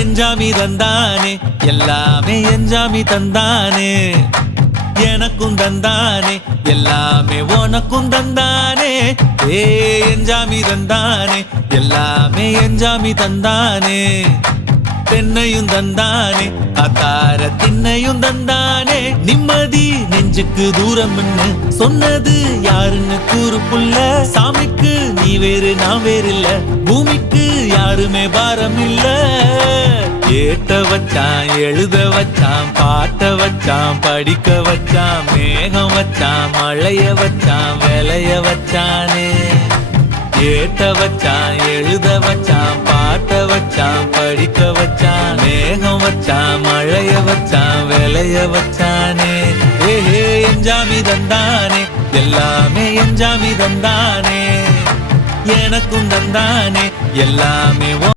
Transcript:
எஞ்சாமி தந்தானே எல்லாமே எஞ்சாமி தந்தானே எனக்கும் தந்தானே எல்லாமே உனக்கும் தந்தானே ஏ எஞ்சாமி தந்தானே எல்லாமே எஞ்சாமி தந்தானே தென்னையும் தந்தானே காத்தார திண்ணையும் தந்தானே நிம்மதி நெஞ்சுக்கு தூரம்னு சொன்னது யாருன்னு கூறு புள்ள சாமிக்கு நீ வேறு நான் வேறு இல்ல பூமிக்கு யாருமே பாரம் இல்ல ஏட்ட வச்சான் எழுத வச்சான் பாட்ட வச்சான் படிக்க வச்சான் மேகம் வச்சான் மழைய வச்சான் விளைய வச்சானே ஏட்ட வச்சான் எழுத வச்சான் பாட்ட வச்சான் படிக்க வச்சான் மேகம் வச்சான் மழைய வச்சான் விளைய வச்சானே ஏஹே எஞ்சாமி தந்தானே எல்லாமே எஞ்சாமி தந்தானே எனக்கும் தந்தானே எல்லாமே